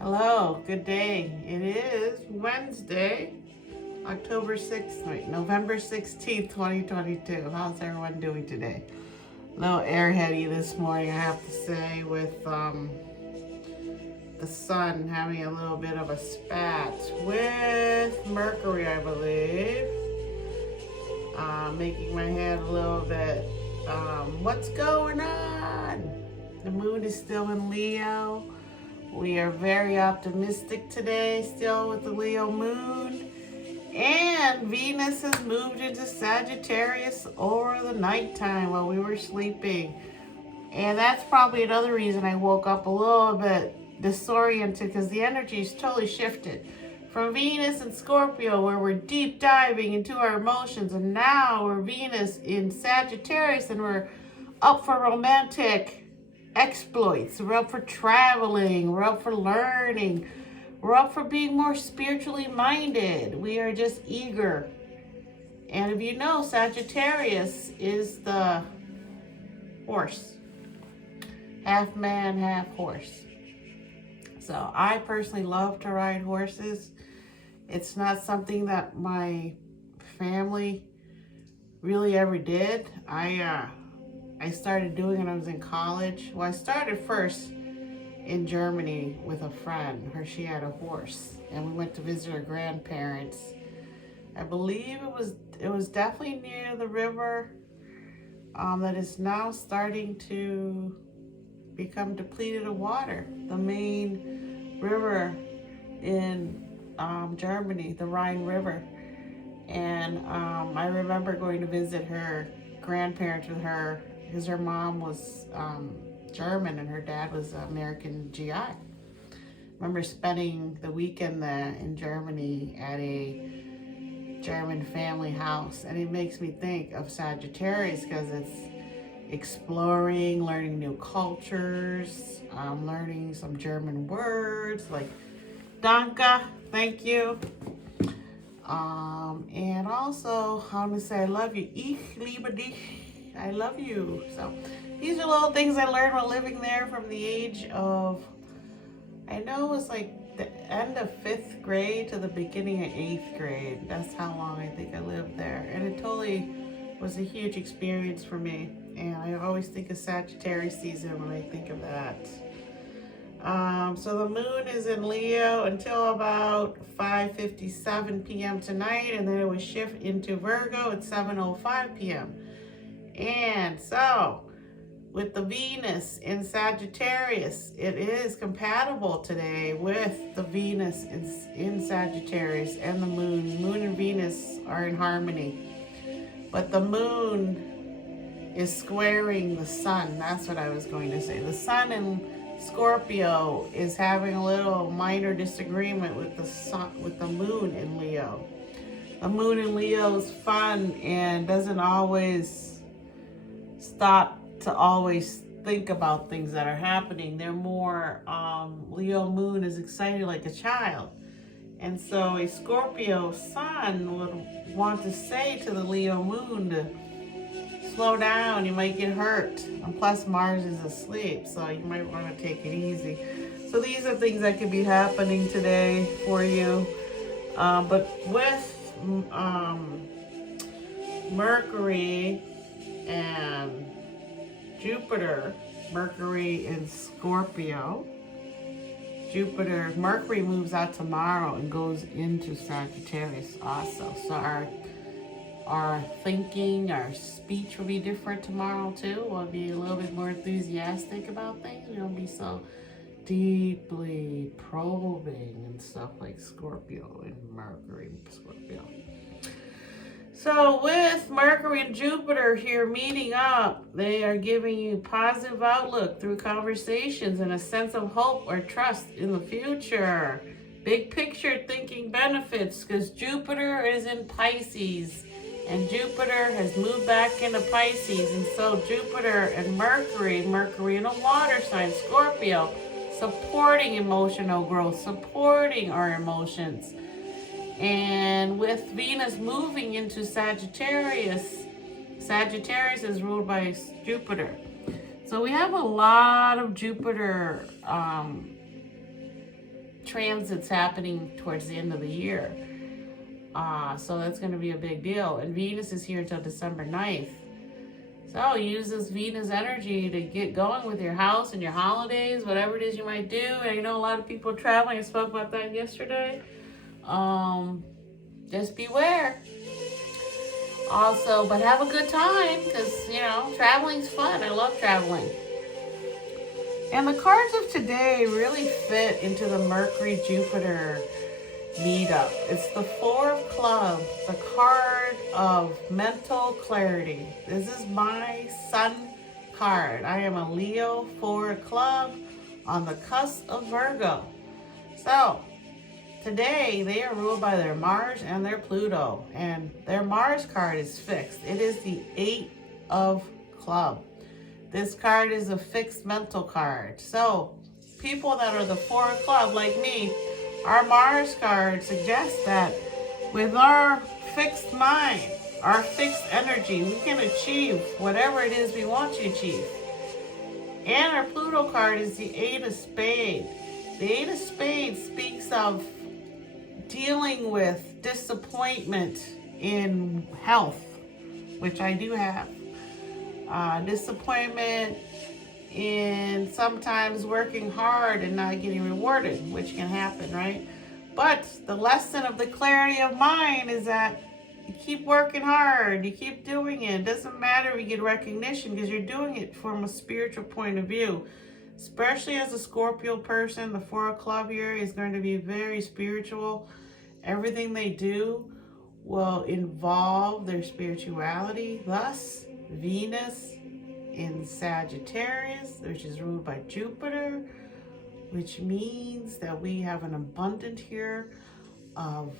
Hello, good day. It is Wednesday, November 16th, 2022. How's everyone doing today? A little airheady this morning, I have to say, with the sun having a little bit of a spat with Mercury, I believe. Making my head a little bit, what's going on? The moon is still in Leo. We are very optimistic today, still with the Leo moon. And Venus has moved into Sagittarius over the nighttime while we were sleeping. And that's probably another reason I woke up a little bit disoriented, because the energy is totally shifted. From Venus and Scorpio, where we're deep diving into our emotions, and now we're Venus in Sagittarius, and we're up for romantic exploits. We're up for traveling. We're up for learning. We're up for being more spiritually minded. We are just eager. And if you know, Sagittarius is the horse. Half man, half horse. So I personally love to ride horses. It's not something that my family really ever did. I started doing it when I was in college. Well, I started first in Germany with a friend. She had a horse, and we went to visit her grandparents. I believe it was definitely near the river that is now starting to become depleted of water. The main river in Germany, the Rhine River. And I remember going to visit her grandparents with her, because her mom was German and her dad was American GI. I remember spending the weekend there in Germany at a German family house, and it makes me think of Sagittarius because it's exploring, learning new cultures, learning some German words like Danke, thank you. And also, I'm gonna say I love you. Ich liebe dich. I love you. So these are little things I learned while living there from the age of, I know it was like the end of 5th grade to the beginning of 8th grade. That's how long I think I lived there. And it totally was a huge experience for me. And I always think of Sagittarius season when I think of that. So the moon is in Leo until about 5:57 p.m. tonight, and then it will shift into Virgo at 7:05 p.m. And so, with the Venus in Sagittarius, it is compatible today with the Venus in Sagittarius and the moon. Moon and Venus are in harmony. But the moon is squaring the sun. That's what I was going to say. The sun in Scorpio is having a little minor disagreement with the moon in Leo. The moon in Leo is fun and doesn't always stop to always think about things that are happening. They're more, Leo moon is excited like a child. And so a Scorpio sun would want to say to the Leo moon to slow down, you might get hurt. And plus Mars is asleep, so you might want to take it easy. So these are things that could be happening today for you. But with Mercury and Jupiter, Mercury in Scorpio, Mercury moves out tomorrow and goes into Sagittarius also. So our thinking, our speech will be different tomorrow too. We'll be a little bit more enthusiastic about things. We won't be so deeply probing and stuff like Scorpio and Mercury and Scorpio. So with Mercury and Jupiter here meeting up, they are giving you positive outlook through conversations and a sense of hope or trust in the future. Big picture thinking benefits because Jupiter is in Pisces. And Jupiter has moved back into Pisces. And so Jupiter and Mercury in a water sign, Scorpio, supporting emotional growth, supporting our emotions. And with Venus moving into Sagittarius, Sagittarius is ruled by Jupiter. So we have a lot of Jupiter transits happening towards the end of the year. So that's going to be a big deal. And Venus is here until December 9th. So use this Venus energy to get going with your house and your holidays, whatever it is you might do. And I know a lot of people are traveling. I spoke about that yesterday. Just beware. Also, but have a good time, because, you know, traveling's fun. I love traveling. And the cards of today really fit into the Mercury-Jupiter meetup. It's the Four of Clubs, the card of mental clarity. This is my sun card. I am a Leo, Four of Clubs, on the cusp of Virgo. So, today, they are ruled by their Mars and their Pluto, and their Mars card is fixed. It is the Eight of Clubs. This card is a fixed mental card. So, people that are the Four of Clubs, like me, our Mars card suggests that with our fixed mind, our fixed energy, we can achieve whatever it is we want to achieve. And our Pluto card is the Eight of Spades. The Eight of Spades speaks of dealing with disappointment in health, which I do have. Disappointment in sometimes working hard and not getting rewarded, which can happen, right? But the lesson of the clarity of mind is that you keep working hard, you keep doing it. It doesn't matter if you get recognition, because you're doing it from a spiritual point of view. Especially as a Scorpio person, the Four of Clubs here is going to be very spiritual. Everything they do will involve their spirituality. Thus, Venus in Sagittarius, which is ruled by Jupiter, which means that we have an abundance here of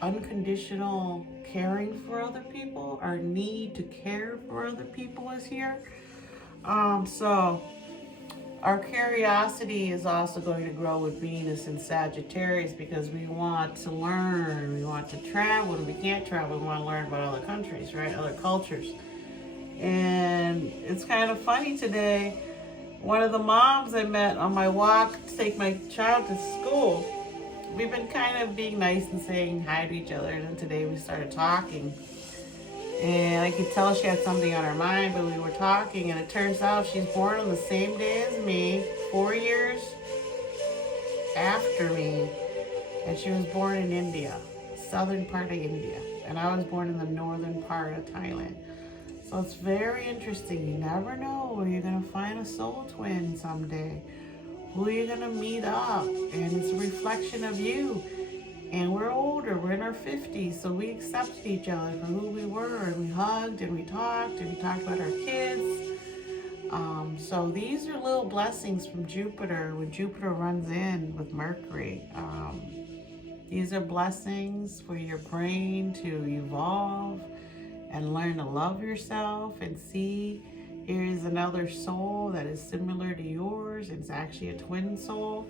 unconditional caring for other people. Our need to care for other people is here. So our curiosity is also going to grow with Venus in Sagittarius, because we want to learn, we want to travel. When we can't travel, we want to learn about other countries, right? Other cultures. And it's kind of funny today. One of the moms I met on my walk to take my child to school, we've been kind of being nice and saying hi to each other. And then today we started talking. And I could tell she had something on her mind, but we were talking, and it turns out she's born on the same day as me, 4 years after me. And she was born in India, southern part of India. And I was born in the northern part of Thailand. So it's very interesting. You never know where you're going to find a soul twin someday. Who you're going to meet up. And it's a reflection of you. And we're older, we're in our 50s, so we accepted each other for who we were, and we hugged, and we talked about our kids. So these are little blessings from Jupiter, when Jupiter runs in with Mercury. These are blessings for your brain to evolve and learn to love yourself and see here is another soul that is similar to yours. It's actually a twin soul.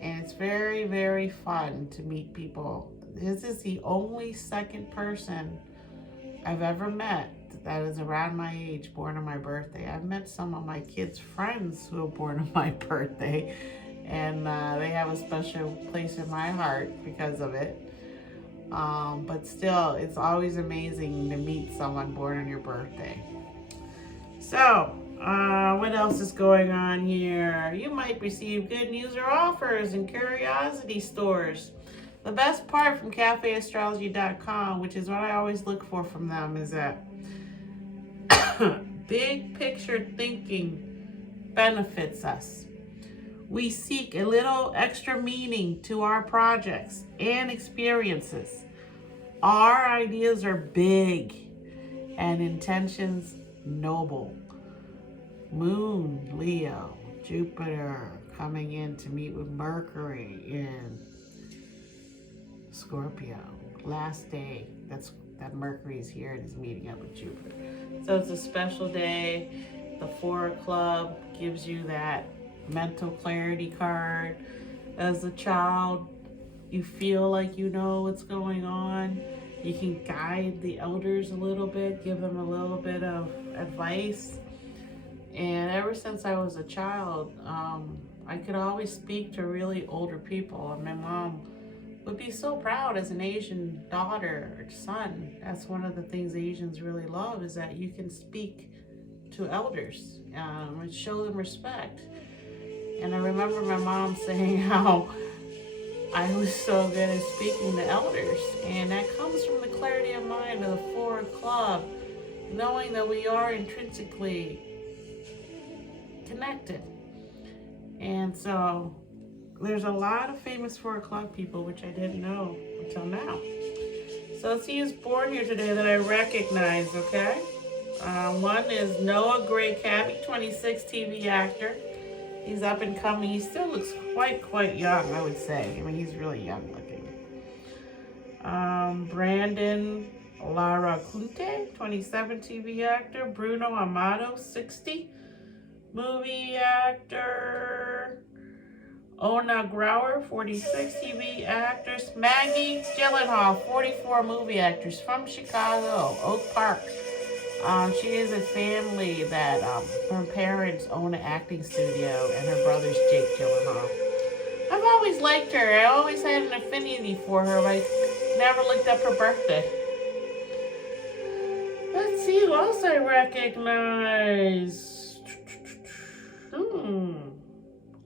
And it's very, very fun to meet people. This is the only second person I've ever met that is around my age, born on my birthday. I've met some of my kids' friends who are born on my birthday, and they have a special place in my heart because of it. But still, it's always amazing to meet someone born on your birthday. So, what else is going on here? You might receive good news or offers in curiosity stores. The best part from cafeastrology.com, which is what I always look for from them, is that big picture thinking benefits us. We seek a little extra meaning to our projects and experiences. Our ideas are big and intentions noble. Moon, Leo, Jupiter coming in to meet with Mercury in Scorpio. Last day that Mercury is here and is meeting up with Jupiter. So it's a special day. The Four of Clubs gives you that mental clarity card. As a child, you feel like you know what's going on. You can guide the elders a little bit, give them a little bit of advice. And ever since I was a child, I could always speak to really older people, and my mom would be so proud as an Asian daughter or son. That's one of the things Asians really love, is that you can speak to elders and show them respect. And I remember my mom saying how I was so good at speaking to elders, and that comes from the clarity of mind of the 4 Club, knowing that we are intrinsically connected. And so there's a lot of famous 4 Club people, which I didn't know until now. So he is born here today that I recognize, okay? One is Noah Gray Cabby, 26, TV actor. He's up and coming. He still looks quite young, I would say. I mean, he's really young looking. Brandon Laracunte, 27, TV actor. Bruno Amato, 60, movie actor. Ona Grauer, 46, TV actress. Maggie Gyllenhaal, 44, movie actress from Chicago, Oak Park. She is a family that her parents own an acting studio, and her brother's Jake Gyllenhaal. I've always liked her. I always had an affinity for her, but I never looked up her birthday. Let's see who else I recognize.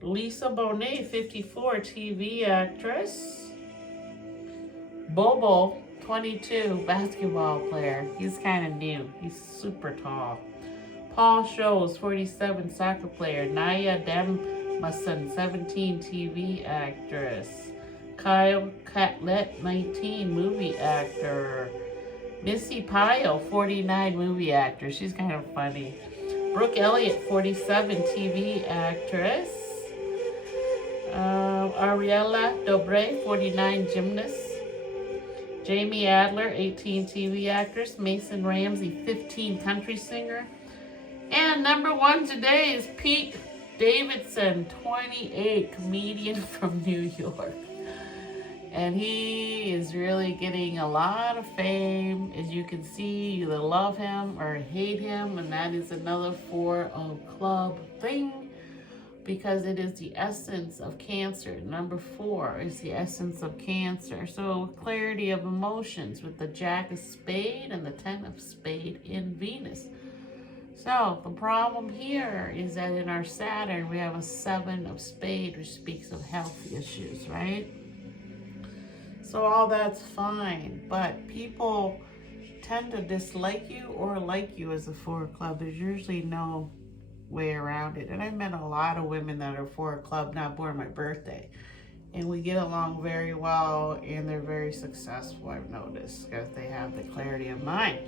Lisa Bonet, 54, TV actress. Bobo, 22, basketball player. He's kind of new. He's super tall. Paul Scholes, 47, soccer player. Naya Demason, 17, TV actress. Kyle Catlett, 19, movie actor. Missy Pyle, 49, movie actor. She's kind of funny. Brooke Elliott, 47, TV actress. Ariella Dobre, 49, gymnast. Jamie Adler, 18, TV actress. Mason Ramsey, 15, country singer. And number 1 today is Pete Davidson, 28, comedian from New York. And he is really getting a lot of fame. As you can see, you either love him or hate him. And that is another 4 Club thing, because it is the essence of Cancer. Number 4 is the essence of Cancer. So clarity of emotions with the Jack of Spade and the 10 of Spade in Venus. So the problem here is that in our Saturn, we have a 7 of Spade, which speaks of health issues, right? So all that's fine, but people tend to dislike you or like you as a 4 Club. There's usually no way around it. And I've met a lot of women that are 4 Club, not born my birthday, and we get along very well, and they're very successful, I've noticed, because they have the clarity of mind.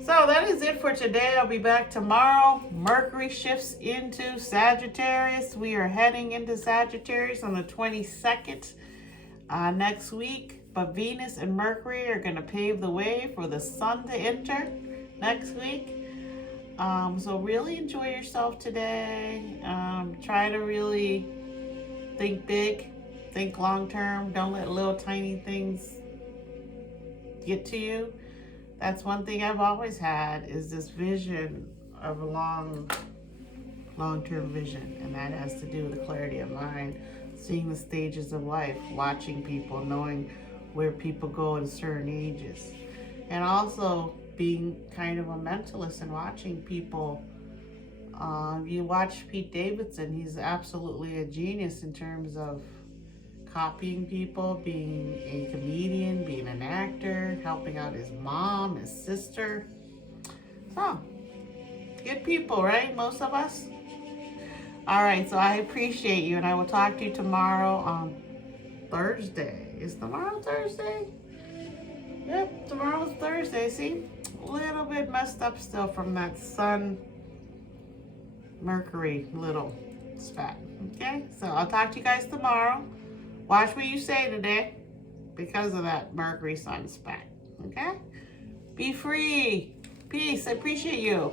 So that is it for today. I'll be back tomorrow. Mercury shifts into Sagittarius. We are heading into Sagittarius on the 22nd next week, but Venus and Mercury are going to pave the way for the sun to enter next week. So really enjoy yourself today. Try to really think big, think long term. Don't let little tiny things get to you. That's one thing I've always had, is this vision of a long-term vision. And that has to do with the clarity of mind, seeing the stages of life, watching people, knowing where people go at certain ages. And also being kind of a mentalist and watching people. You watch Pete Davidson, he's absolutely a genius in terms of copying people, being a comedian, being an actor, helping out his mom, his sister. So, good people, right? Most of us. All right, so I appreciate you, and I will talk to you tomorrow on Thursday. Is tomorrow Thursday? Yep, tomorrow's Thursday. See, a little bit messed up still from that Sun Mercury little spat. Okay, so I'll talk to you guys tomorrow. Watch what you say today because of that Mercury Sun spat. Okay, be free. Peace. I appreciate you.